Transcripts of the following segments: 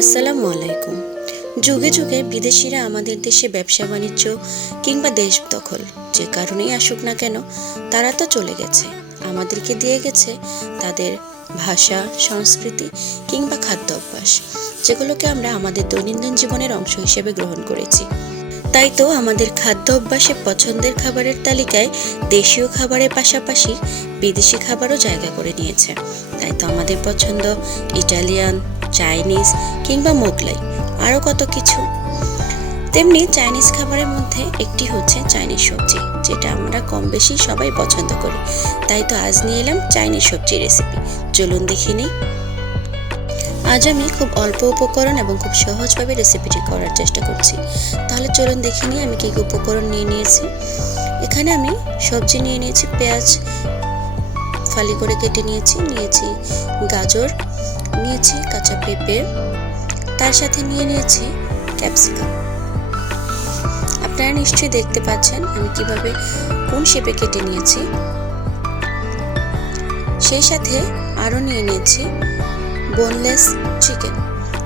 আসসালামু আলাইকুম। যুগে যুগে বিদেশিরা আমাদের দেশে ব্যবসা বাণিজ্য কিংবা দেশ দখল যে কারণেই আসুক না কেন, তারা তো চলে গেছে। আমাদেরকে দিয়ে গেছে তাদের ভাষা, সংস্কৃতি কিংবা খাদ্য অভ্যাস, যেগুলোকে আমরা আমাদের দৈনন্দিন জীবনের অংশ হিসেবে গ্রহণ করেছি। তাই তো আমাদের খাদ্য অভ্যাসে পছন্দের খাবারের তালিকায় দেশীয় খাবারের পাশাপাশি বিদেশি খাবারও জায়গা করে নিয়েছে। তাই তো আমাদের পছন্দ ইটালিয়ান চাইনিজ কিংবা মোগলাই, আরও কত কিছু। তেমনি চাইনিজ খাবারের মধ্যে একটি হচ্ছে চাইনিজ সবজি, যেটা আমরা কম বেশি সবাই পছন্দ করি। তাই তো আজ নিয়ে এলাম চাইনিজ সবজি রেসিপি চলুন দেখে নিই। আজ আমি খুব অল্প উপকরণ এবং খুব সহজভাবে রেসিপিটি করার চেষ্টা করছি। তাহলে চলুন দেখে নিই আমি কী কী উপকরণ নিয়ে নিয়েছি। এখানে আমি সবজি নিয়ে নিয়েছি, পেঁয়াজ ফালি করে কেটে নিয়েছি নিয়েছি গাজর, নিয়েছি কাঁচা পেঁপে, তার সাথে নিয়ে নিয়েছি ক্যাপসিকাম। আপনারা নিশ্চয়ই দেখতে পাচ্ছেন আমি কীভাবে কোন শেপে কেটে নিয়েছি। সেই সাথে আরও নিয়ে নিয়েছি বোনলেস চিকেন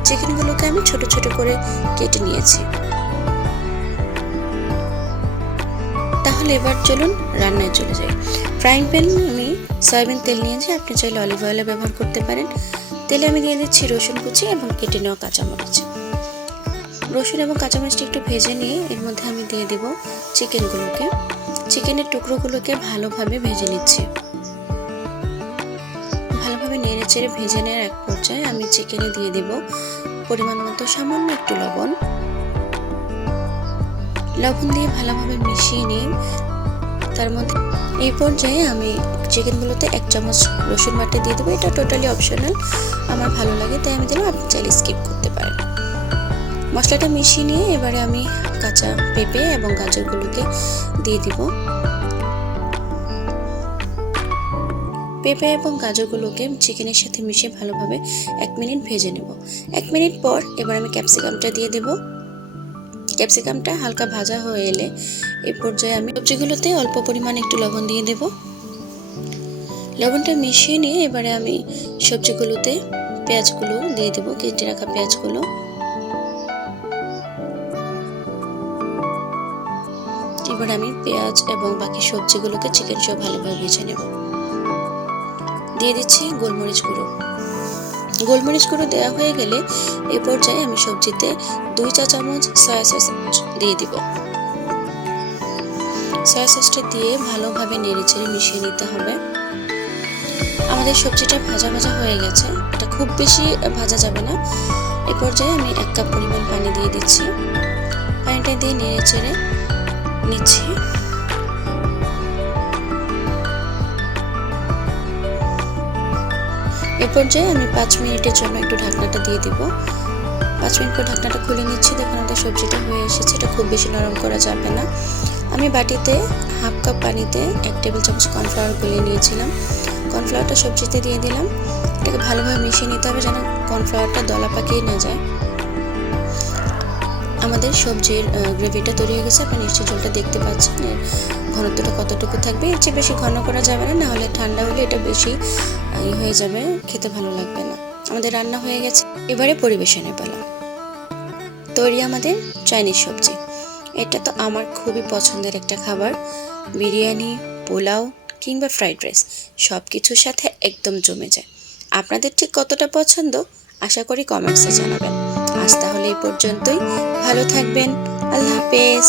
চিকেনগুলোকে আমি ছোট ছোট করে কেটে নিয়েছি। তাহলে এবার চলুন রান্নায় চলে যাই। ফ্রাইং প্যান আমি সয়াবিন তেল নিয়েছি আপনি চাইলে অলিভ অয়েলও ব্যবহার করতে পারেন। তেলে আমি দিয়ে দিচ্ছি রসুন কুচি এবং কেটে নেওয়া কাঁচামরিচ। রসুন এবং কাঁচামরিচটা একটু ভেজে নিয়ে এর মধ্যে আমি দিয়ে দেব চিকেনগুলোকে। চিকেনের টুকরোগুলোকে ভালোভাবে ভেজে নিচ্ছি। ভালোভাবে নেড়ে চেড়ে ভেজে নেওয়ার এক পর্যায়ে আমি চিকেনে দিয়ে দেব পরিমাণ মতো সামান্য একটু লবণ। লবণ দিয়ে ভালোভাবে মিশিয়ে নিয়ে তার মধ্যে। এই পর্যায়ে আমি চিকেনগুলোতে এক চামচ রসুন বাটা দিয়ে দেবো। এটা টোটালি অপশনাল আমার ভালো লাগে, তাই আমি দিলাম। আপনি চাইলে স্কিপ করতে পারেন। মশলাটা মিশিয়ে নিয়ে এবারে আমি কাঁচা পেঁপে এবং গাজরগুলোকে দিয়ে দিব। পেঁপে এবং গাজরগুলোকে চিকেনের সাথে মিশিয়ে ভালোভাবে এক মিনিট ভেজে নেব। এক মিনিট পর এবার আমি ক্যাপসিকামটা দিয়ে দেব। ক্যাপসিকামটা হালকা ভাজা হয়ে এলে এই পর্যায়ে আমি সবজিগুলোতে অল্প পরিমাণ একটু লবণ দিয়ে দেব। লবণটা মিশিয়ে নিয়ে এবারে আমি সবজিগুলোতে পেঁয়াজগুলো দিয়ে দেব, কেটে রাখা পেঁয়াজগুলো। এবার আমি পেঁয়াজ এবং বাকি সবজিগুলোকে চিকেন সহ ভালোভাবে ভেজে নেব। দিয়ে দিচ্ছি গোলমরিচ গুঁড়ো। গোলমরিচ গুঁড়ো দেওয়া হয়ে গেলে এ পর্যায়ে আমি সবজিতে দুই চা চামচ সয়া সস দিয়ে দিব। সয়া সসটা দিয়ে ভালোভাবে নেড়ে চেড়ে মিশিয়ে নিতে হবে। আমাদের সবজিটা ভাজা ভাজা হয়ে গেছে। এটা খুব বেশি ভাজা যাবে না। এ পর্যায়ে আমি এক কাপ পরিমাণ পানি দিয়ে দিচ্ছি। পানিটা দিয়ে নেড়ে চেড়ে নিচ্ছি। এ পর্যায়ে আমি পাঁচ মিনিটের জন্য একটু ঢাকনাটা দিয়ে দিব। পাঁচ মিনিট পর ঢাকনাটা খুলে নিচ্ছি, দেখুন আমাদের সবজিটা হয়ে এসেছে, এটা খুব বেশি নরম করা যাবে না। আমি বাটিতে হাফ কাপ পানিতে এক টেবিল চামচ কর্নফ্লাওয়ার গুলে নিয়েছিলাম। কর্নফ্লাওয়ারটা সবজিতে দিয়ে দিলাম। এটাকে ভালোভাবে মিশিয়ে নিতে হবে যেন কর্নফ্লাওয়ারটা দলা পাকিয়ে না যায়। আমাদের সবজির গ্রেভিটা তৈরি হয়ে গেছে। আপনি নিশ্চয়ই জলটা দেখতে পাচ্ছেন। এর ঘনত্বটা কতটুকু থাকবে? এর চেয়ে বেশি ঘন করা যাবে না, নাহলে ঠান্ডা হলে এটা বেশি হয়ে যাবে, খেতে ভালো লাগবে না। আমাদের রান্না হয়ে গেছে। এবারে পরিবেশনের পালা তৈরি আমাদের চাইনিজ সবজি। এটা তো আমার খুবই পছন্দের একটা খাবার। বিরিয়ানি, পোলাও কিংবা ফ্রাইড রাইস সব কিছুর সাথে একদম জমে যায়। আপনাদের ঠিক কতটা পছন্দ? আশা করি কমেন্টসে জানাবেন। আজ তাহলে এই পর্যন্তই। ভালো থাকবেন। আল্লাহ হাফেজ।